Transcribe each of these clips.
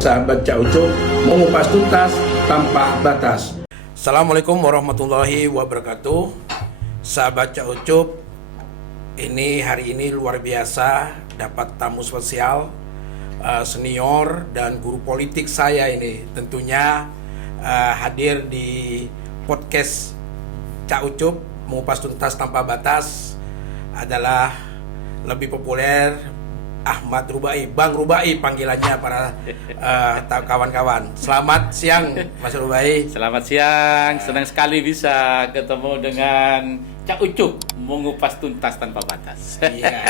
Sahabat Cak Ucup mengupas tuntas tanpa batas. Assalamualaikum warahmatullahi wabarakatuh. Sahabat Cak Ucup, hari ini luar biasa dapat tamu spesial, senior dan guru politik saya ini tentunya hadir di podcast Cak Ucup mengupas tuntas tanpa batas adalah lebih populer Ahmad Rubai, Bang Rubai panggilannya para kawan-kawan. Selamat siang Mas Rubai. Selamat siang, senang sekali bisa ketemu dengan Cak Ucup mengupas tuntas tanpa batas. Iya.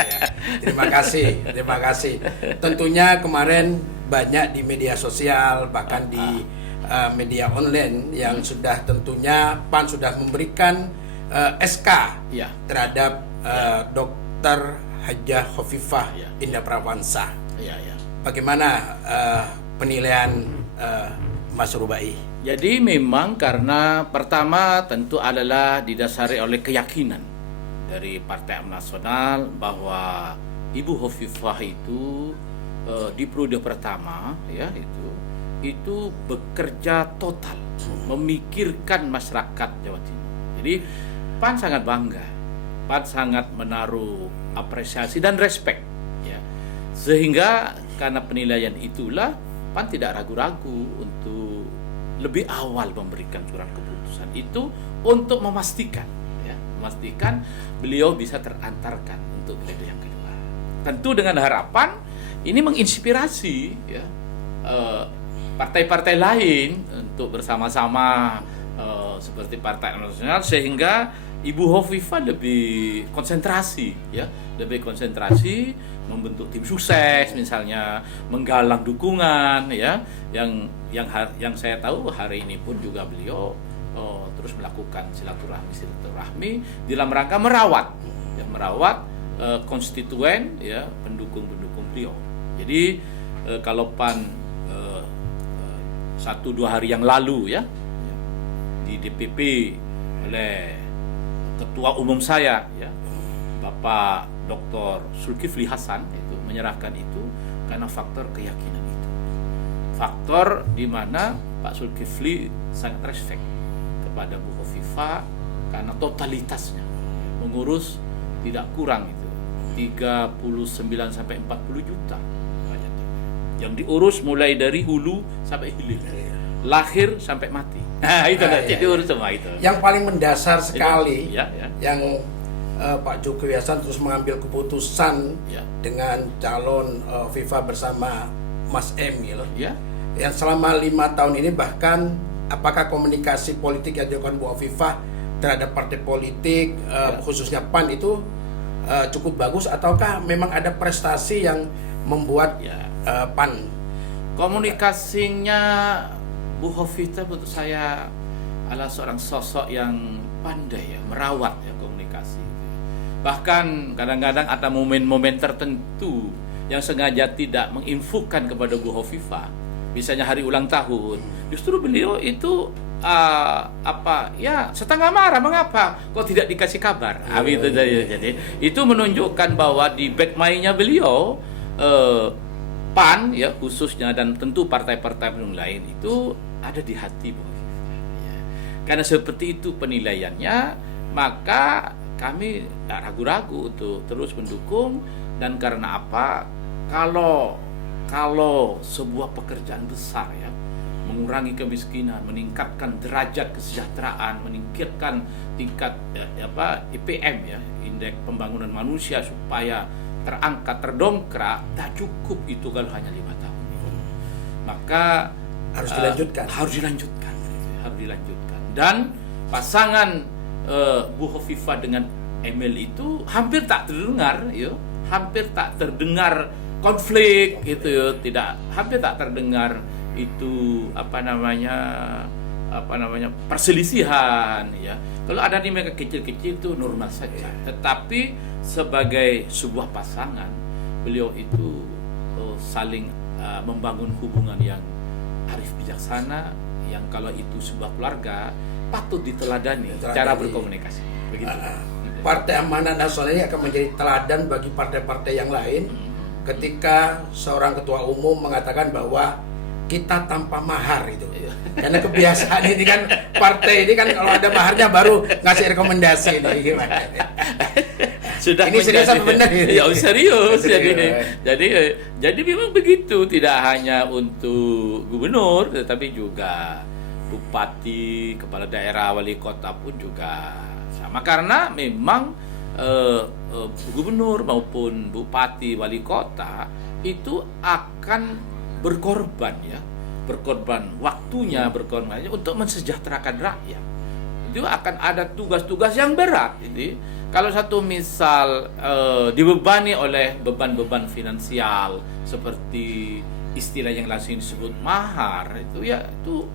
Terima kasih. Tentunya kemarin banyak di media sosial bahkan di media online yang sudah tentunya PAN sudah memberikan SK terhadap Dr. Hajah Hovifah Indar Parawansa. Bagaimana penilaian Mas Rubai? Jadi memang karena pertama tentu adalah didasari oleh keyakinan dari Partai Amanat Nasional bahwa Ibu Hovifah itu di periode pertama itu bekerja total memikirkan masyarakat Jawa Timur. Jadi PAN sangat bangga, PAN sangat menaruh apresiasi dan respect sehingga karena penilaian itulah PAN tidak ragu-ragu untuk lebih awal memberikan surat keputusan itu untuk memastikan beliau bisa terantarkan untuk periode yang kedua. Tentu dengan harapan ini menginspirasi partai-partai lain untuk bersama-sama seperti Partai Amanat Nasional sehingga Ibu Hovifah lebih konsentrasi membentuk tim sukses misalnya, menggalang dukungan yang saya tahu hari ini pun juga beliau terus melakukan silaturahmi dalam rangka merawat konstituen pendukung beliau. Jadi kalau PAN 1-2 hari yang lalu di DPP oleh Ketua Umum saya Bapak Dr. Zulkifli Hasan itu menyerahkan itu karena faktor keyakinan itu. Faktor di mana Pak Zulkifli sangat respect kepada Bu Hovifah karena totalitasnya mengurus tidak kurang itu 39 sampai 40 juta yang diurus mulai dari hulu sampai hilir, lahir sampai mati. Nah, itu diurus semua itu. Yang paling mendasar sekali yang Pak Zulkifli Hasan terus mengambil keputusan dengan calon Hovifah bersama Mas Emil yang selama 5 tahun ini, bahkan apakah komunikasi politik yang dilakukan Bu Hovifah terhadap partai politik khususnya PAN itu cukup bagus ataukah memang ada prestasi yang membuat PAN? Komunikasinya Bu Hovifah menurut saya adalah seorang sosok yang pandai merawat komunikasi. Bahkan kadang-kadang ada momen-momen tertentu yang sengaja tidak menginfokan kepada Bu Hovifah, misalnya hari ulang tahun, justru beliau itu setengah marah, mengapa kok tidak dikasih kabar? Jadi itu menunjukkan bahwa di back mind-nya beliau PAN khususnya dan tentu partai-partai pendukung lain itu ada di hati Bu Hovifah. Karena seperti itu penilaiannya, maka kami tidak ragu-ragu untuk terus mendukung. Dan karena apa? Kalau sebuah pekerjaan besar mengurangi kemiskinan, meningkatkan derajat kesejahteraan, meningkatkan tingkat IPM indeks pembangunan manusia supaya terangkat, terdongkrak, tak cukup itu kalau hanya 5 tahun. Maka harus dilanjutkan. Dan pasangan Bu Hovifah dengan Emil itu hampir tak terdengar konflik hampir tak terdengar itu perselisihan Kalau ada di mereka kecil-kecil itu normal saja. Tetapi sebagai sebuah pasangan, beliau itu saling membangun hubungan yang arif bijaksana, yang kalau itu sebuah keluarga patut diteladani cara berkomunikasi. Begitu. Partai Amanat Nasional ini akan menjadi teladan bagi partai-partai yang lain ketika seorang ketua umum mengatakan bahwa kita tanpa mahar itu. Karena kebiasaan ini kan partai ini kan kalau ada maharnya baru ngasih rekomendasi ini gimana? Sudah ini serius apa benar? Ya serius. Serius. Jadi memang begitu, tidak hanya untuk gubernur tetapi juga bupati, kepala daerah, wali kota pun juga sama, karena memang gubernur maupun bupati, wali kota itu akan berkorban waktunya, berkorbannya untuk mensejahterakan rakyat. Itu akan ada tugas-tugas yang berat. Jadi kalau satu misal dibebani oleh beban-beban finansial seperti istilah yang langsung disebut mahar, itu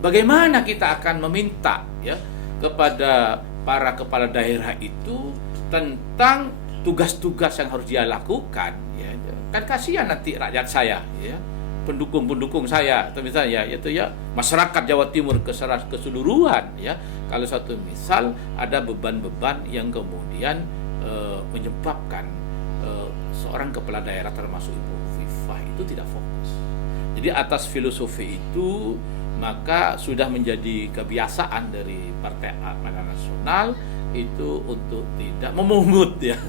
bagaimana kita akan meminta ya kepada para kepala daerah itu tentang tugas-tugas yang harus dia lakukan, ya. Kan kasihan nanti rakyat saya, ya, pendukung saya, atau misalnya itu ya masyarakat Jawa Timur keseluruhan, ya. Kalau satu misal ada beban-beban yang kemudian menyebabkan seorang kepala daerah termasuk Ibu Hovifah itu tidak fokus. Jadi atas filosofi itu maka sudah menjadi kebiasaan dari Partai Amanat Nasional itu untuk tidak memungut ya.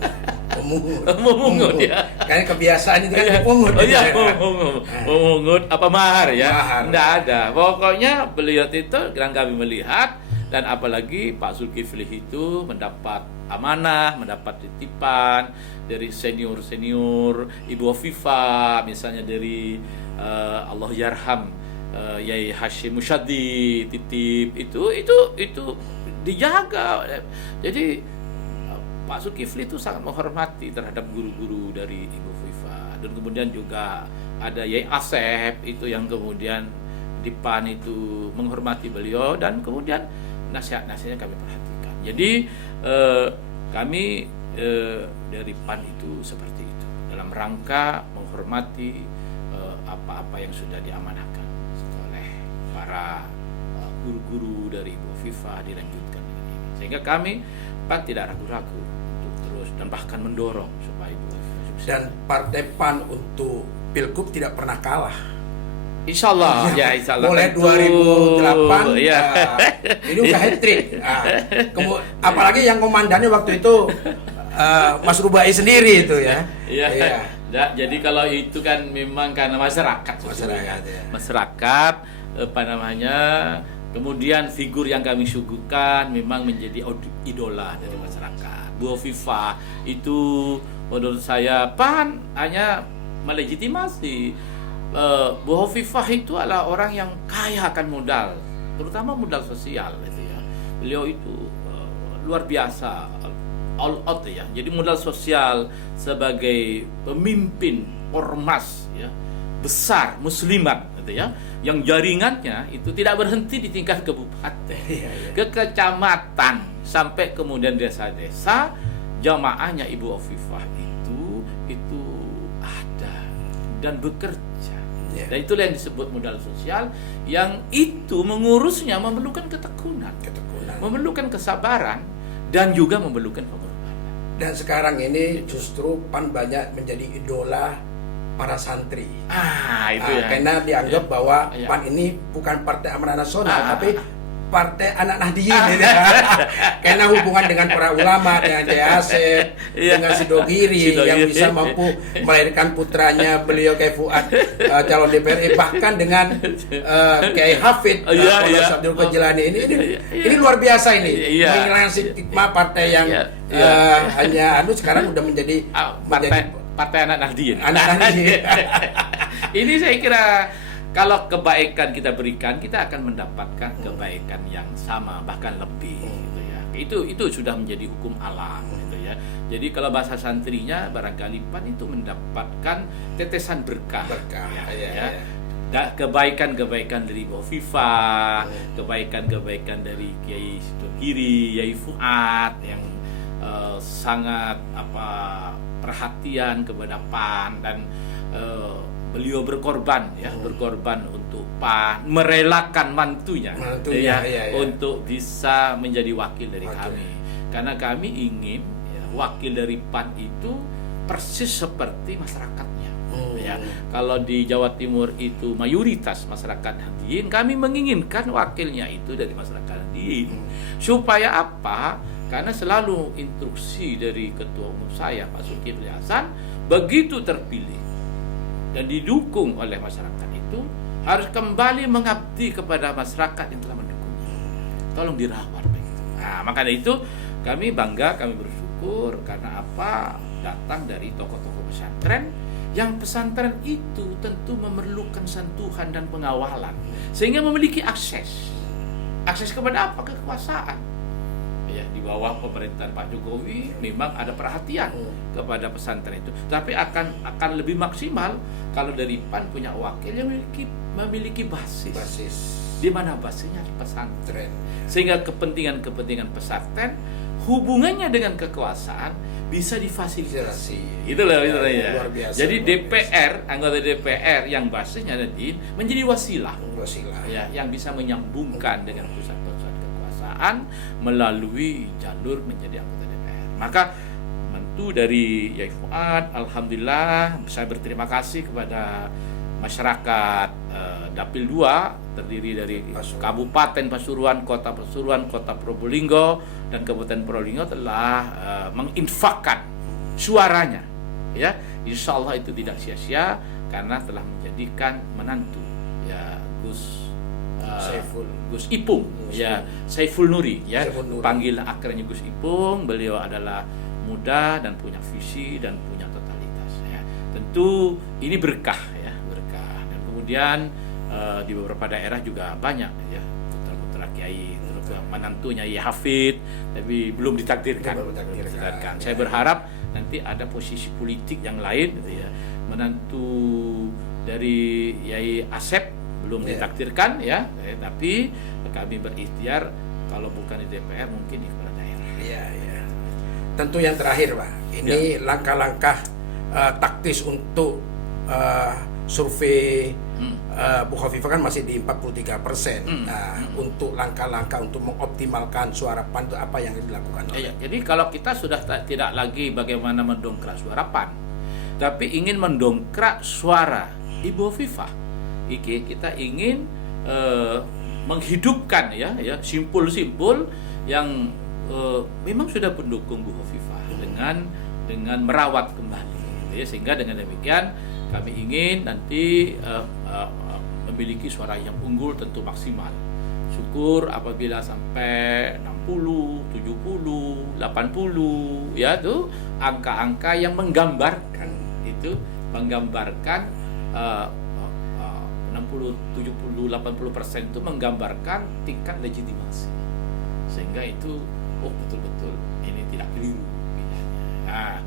Memungut ya. Karena kebiasaan itu kan memungut. Oh iya, memungut apa mahar ya. Tidak ada. Pokoknya beliau itu yang kami melihat, dan apalagi Pak Zulkifli itu mendapat amanah, mendapat titipan dari senior-senior Ibu Hovifah, misalnya dari Allah Yarham Yai Hashim Musyadi titip itu dijaga. Jadi Pak Zulkifli itu sangat menghormati terhadap guru-guru dari Ibu Hovifah, dan kemudian juga ada Yai Asep itu yang kemudian di PAN itu menghormati beliau, dan kemudian nasihat-nasihatnya kami perhatikan. Jadi kami dari PAN itu seperti itu dalam rangka menghormati apa-apa yang sudah diamanahkan oleh para guru-guru dari Ibu Hovifah dilanjutkan dengan ini, sehingga kami PAN tidak ragu-ragu untuk terus dan bahkan mendorong supaya Ibu Hovifah sukses. Dan Partai PAN untuk Pilgub tidak pernah kalah. Insya Allah, ya insya Allah. Mulai tentu, 2008, ya. Ini udah hat-trick. Apalagi yang komandannya waktu itu Mas Rubai sendiri itu ya. Iya. Jadi kalau itu kan memang karena masyarakat, ya. Masyarakat apa namanya, kemudian figur yang kami suguhkan memang menjadi idola dari masyarakat. Bu Hovifah itu menurut saya PAN hanya melegitimasi. Bu Hovifah itu adalah orang yang kaya akan modal, terutama modal sosial gitu ya. Beliau itu luar biasa, all out ya. Jadi modal sosial sebagai pemimpin ormas ya besar muslimat gitu ya, yang jaringannya itu tidak berhenti di tingkat kabupaten, ke kecamatan, sampai kemudian desa-desa. Jamaahnya Ibu Hovifah itu ada dan bekerja. Dan itulah yang disebut modal sosial, yang itu mengurusnya memerlukan ketekunan, memerlukan kesabaran, dan juga memerlukan pengorbanan. Dan sekarang ini justru PAN banyak menjadi idola para santri. Itu ya. Karena dianggap bahwa PAN ini bukan Partai Amanat Nasional, tapi Partai Anak Nahdien. Karena hubungan dengan para ulama, dengan Kiai Asep, dengan Sidogiri yang bisa mampu melahirkan putranya beliau Kiai Fuad calon DPR, bahkan dengan Kiai Hafid Abdul Qadir ini luar biasa ini. Menghilangkan stigma partai yang hanya sekarang udah menjadi partai Anak Nahdien. Ini saya kira kalau kebaikan kita berikan, kita akan mendapatkan kebaikan yang sama, bahkan lebih gitu ya. Itu sudah menjadi hukum alam gitu ya. Jadi kalau bahasa santrinya, barangkali PAN itu mendapatkan tetesan berkah. Kebaikan-kebaikan dari Ibu Hovifah, kebaikan-kebaikan dari Kiai Sidogiri, Yai Fuad yang sangat perhatian kepada PAN, dan beliau berkorban untuk PAN, merelakan mantunya untuk bisa menjadi wakil dari kami, karena kami ingin wakil dari PAN itu persis seperti masyarakatnya. Ya, kalau di Jawa Timur itu mayoritas masyarakat Nahdien, kami menginginkan wakilnya itu dari masyarakat Nahdien. Supaya apa? Karena selalu instruksi dari ketua umum saya, Pak Zulkifli Hasan, begitu terpilih dan didukung oleh masyarakat itu harus kembali mengabdi kepada masyarakat yang telah mendukungnya. Tolong dirawat begitu. Nah, maka dari itu kami bangga, kami bersyukur karena apa? Datang dari tokoh-tokoh pesantren, yang pesantren itu tentu memerlukan sentuhan dan pengawalan sehingga memiliki akses kepada apa? Kekuasaan. Ya, di bawah pemerintahan Pak Jokowi memang ada perhatian kepada pesantren itu, tapi akan lebih maksimal kalau dari PAN punya wakil yang memiliki basis. Di mana basisnya pesantren, sehingga kepentingan pesantren hubungannya dengan kekuasaan bisa difasilitasi. Itulah ya. Luar biasa. Jadi DPR, anggota DPR yang basisnya nanti menjadi wasilah. Ya, yang bisa menyambungkan dengan pusat-pusat kekuasaan melalui jalur menjadi anggota DPR. Maka tentu dari Yai Fuad, alhamdulillah saya berterima kasih kepada masyarakat Dapil 2 terdiri dari Kabupaten Pasuruan, Kota Pasuruan, Kota Probolinggo dan Kabupaten Probolinggo telah menginfakkan suaranya. Ya, insya Allah itu tidak sia-sia karena telah menjadikan menantu ya Gus Ipung, ya Saiful Nuri, ya panggil akrabnya Gus Ipung. Beliau adalah muda dan punya visi dan punya totalitas. Ya. Tentu ini berkah. Dan kemudian di beberapa daerah juga banyak ya putra-putra kiai, terus menantunya Yai Hafid, tapi belum ditakdirkan. Saya berharap nanti ada posisi politik yang lain, gitu ya. Menantu dari Yai Asep belum ditakdirkan ya, tapi kami berikhtiar kalau bukan di DPR mungkin di kepala daerah. Iya. Tentu yang terakhir, Pak, ini langkah-langkah taktis untuk survei Bu Khofifah kan masih di 43%. Nah, untuk langkah-langkah untuk mengoptimalkan suara PAN itu apa yang dilakukan? Jadi kalau kita sudah tidak lagi bagaimana mendongkrak suara PAN, tapi ingin mendongkrak suara Ibu Khofifah, kita ingin menghidupkan ya simpul-simpul yang memang sudah pendukung Bu Khofifah dengan merawat kembali, ya, sehingga dengan demikian kami ingin nanti memiliki suara yang unggul tentu maksimal. Syukur apabila sampai 60, 70, 80 ya tuh angka-angka yang menggambarkan 60, 70, 80% itu menggambarkan tingkat legitimasi. Sehingga itu betul-betul ini tidak keliru. Nah,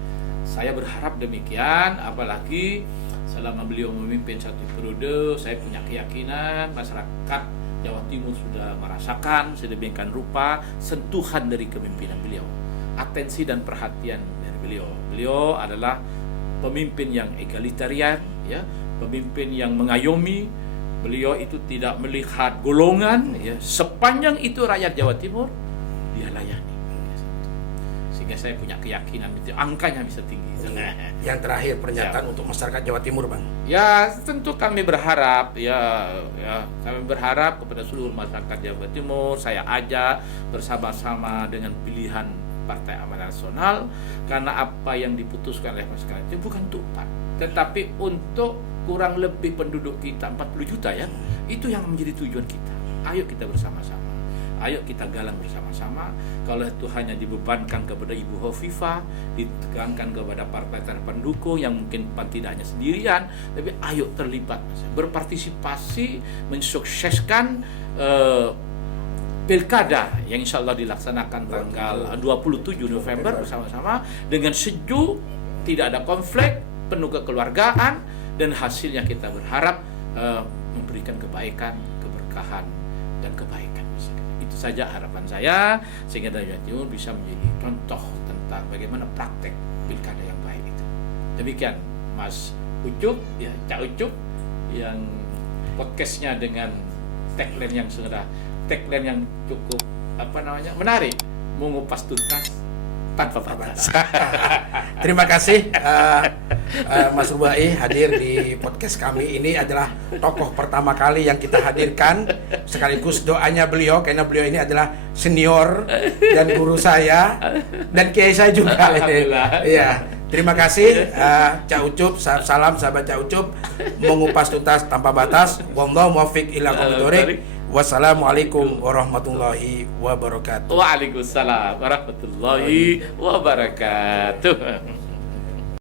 saya berharap demikian, apalagi selama beliau memimpin satu periode, saya punya keyakinan masyarakat Jawa Timur sudah merasakan sedemikian rupa sentuhan dari kepemimpinan beliau, atensi dan perhatian dari beliau. Beliau adalah pemimpin yang egalitarian, ya, pemimpin yang mengayomi. Beliau itu tidak melihat golongan, ya, sepanjang itu rakyat Jawa Timur dia layani. Sehingga saya punya keyakinan itu angkanya bisa tinggi. Yang terakhir pernyataan untuk masyarakat Jawa Timur, Bang. Ya, tentu kami berharap kami berharap kepada seluruh masyarakat Jawa Timur, saya ajak bersama-sama dengan pilihan Partai Amanat Nasional, karena apa yang diputuskan oleh masyarakat itu bukan untuk PAN, tetapi untuk kurang lebih penduduk kita 40 juta ya. Itu yang menjadi tujuan kita. Ayo kita bersama-sama. Ayo kita galang bersama-sama. Kalau itu hanya dibebankan kepada Ibu Khofifah, ditekankan kepada partai pendukung yang mungkin PAN tidak hanya sendirian, tapi ayo terlibat, berpartisipasi, mensukseskan pilkada yang insya Allah dilaksanakan tanggal 27 November bersama-sama dengan sejuk, tidak ada konflik, penuh kekeluargaan, dan hasilnya kita berharap memberikan kebaikan, keberkahan, dan kebaikan. Itu saja harapan saya, sehingga dari Jawa Timur bisa menjadi contoh tentang bagaimana praktek pilkada yang baik itu. Demikian Mas Ucup, ya Cak Ucup, yang podcastnya dengan tagline yang cukup menarik, mengupas tuntas tanpa batas. Terima kasih Mas Rubai hadir di podcast kami. Ini adalah tokoh pertama kali yang kita hadirkan, sekaligus doanya beliau, karena beliau ini adalah senior dan guru saya dan kiai saya juga. Alhamdulillah. Iya. Terima kasih Cak Ucup, salam sahabat Cak Ucup, mengupas tuntas tanpa batas. Wallahu muwaffiq ila aqwamit thoriq. Wassalamualaikum warahmatullahi wabarakatuh. Waalaikumsalam warahmatullahi wabarakatuh.